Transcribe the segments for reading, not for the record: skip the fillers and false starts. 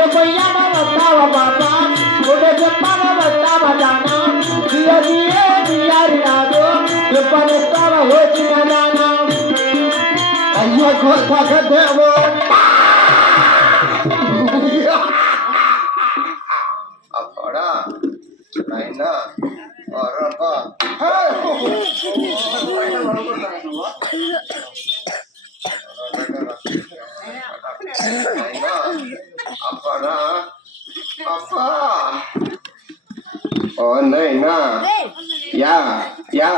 ఒరే పొయ్యాన వస్తావా బాబా ఒరే చెప్పాన వస్తావా జానా దియ దియే దియారి నాదో చెప్పనిస్తావా వచ్చిన నానా అయ్యో కోతక దేవో అక్కడా అయినా అరబ్బా అప్పరా అప్పా ఓ నైనా యా యా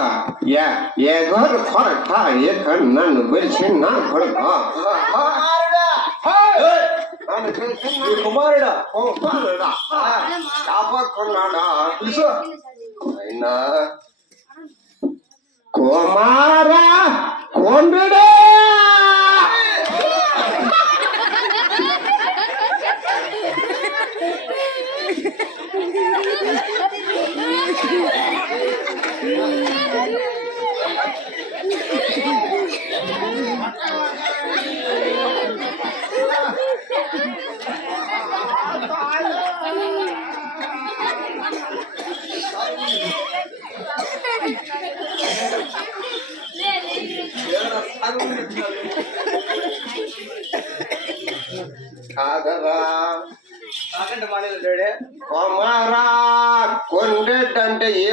యా ఏ గోర్ కొరట ఏ కన్నను బిల్చిన కొరట కుమారుడా కుమారుడా కాపాడుకున్నాడా తెలుసు అయినా కుమారా కొండడే కాదరా కుమారా కొండేటంటే ఏ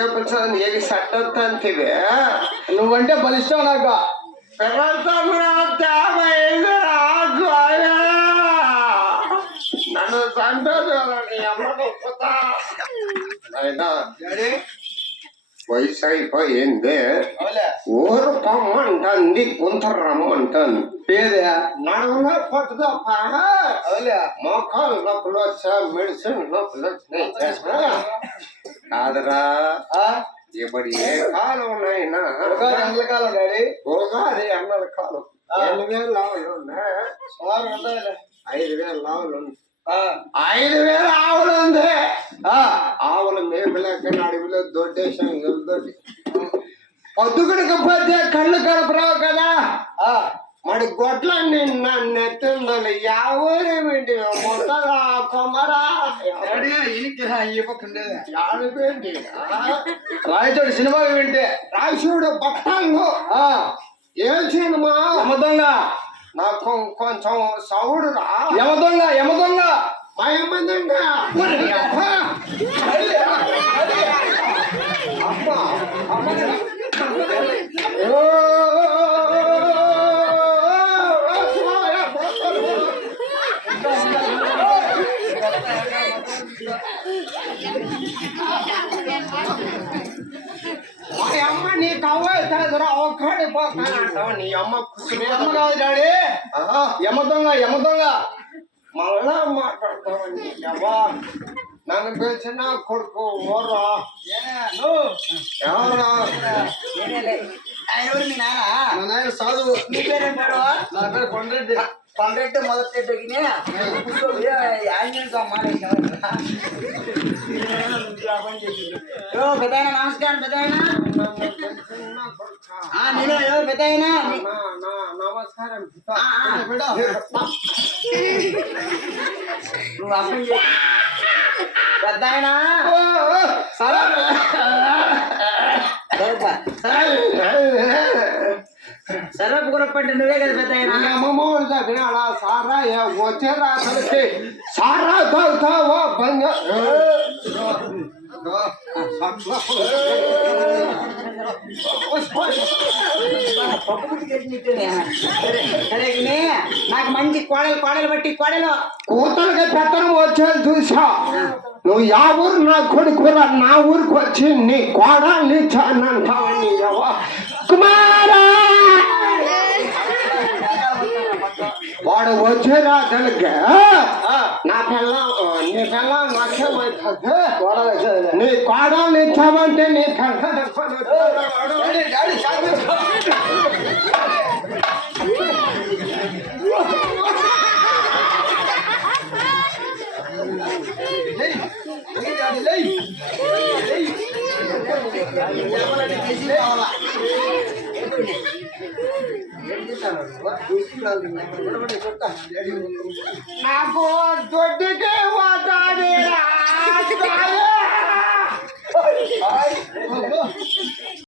ఏది సట్టంతివే నువ్వంటే బలిష్టం నాకు నన్ను సంతోషాలని అయినా వయసు అయిపోయింది ఊరు పొమ్మంటుంది కొంత రమ్మంటాను పేదే నడుములో పట్టుదో మోకాలు నొప్పులు వచ్చా మెడిసిన్ నొప్పులు వచ్చినాయి కాదురా ఇప్పుడు ఏ కాలం ఉన్నాయినా ఎండల కాలం డాడీ ఉగాది ఎండల కాలం 8,000 ఆవులు ఉన్నాయి 5,000 ఆవులు ఉంది 5,000 ఆవులు ఉంది ఆవులు మేపులేక అడవిలో దొడ్డేసాం దొడ్డి పొద్దుకుడికపోతే కళ్ళు కలపరావు కదా మరి గొడ్లన్నీ నన్ను ఎత్తుండాలి ఎవరేమిటి మొత్తగా కొమ్మరా యాడిపోయింది రాయచోడు సినిమా వింటే రాయచూడు పట్టాలు ఏం సినిమా యమదొంగ నాకు కొంచెం సౌడురా యమదొంగ యమదొంగ భయమందంగా మా అమ్మ నీకు అవ్వరా ఒక్కడి పోతానంటావు నీ అమ్మ అమ్మ కాదు డాడీ యమదొంగ యమదొంగ మళ్ళా మాట్లాడతావని ఎవా నన్ను పిలిచిన కొడుకు ఓరా ఎవరా మీ నాయన సాధువు నా పేరు కొండ్రెడ్డి కొండ్రెడ్డి మొదటి పెద్దయినా నమస్కారం పెద్దయినా నేను పెద్దయినా నమస్కారం నువ్వు అర్థం చే పెద్దయినా సరపు గురప్పంటే నువ్వే కదా పెద్దయినా అమ్మమ్మ వినాడా సారా వచ్చే రాత్రికి సారా తాగుతావా బంగా నాకు మంచి కోడలు బట్టి కోడలు కూతురుకి పెత్తనం వచ్చేది చూసా నువ్వు యా ఊరు నా కొడుకురా నా ఊరికి వచ్చి నీ కోడల్ని చానంటావని కుమారా వాడు వచ్చేరా తనకి నా పిల్లం నీ పిల్లం నాకేమైతుంది నీ కోడల్ని ఇచ్చావంటే నీ ఏం తింటాను చెప్తా నాకు దొడ్డికి పోతాది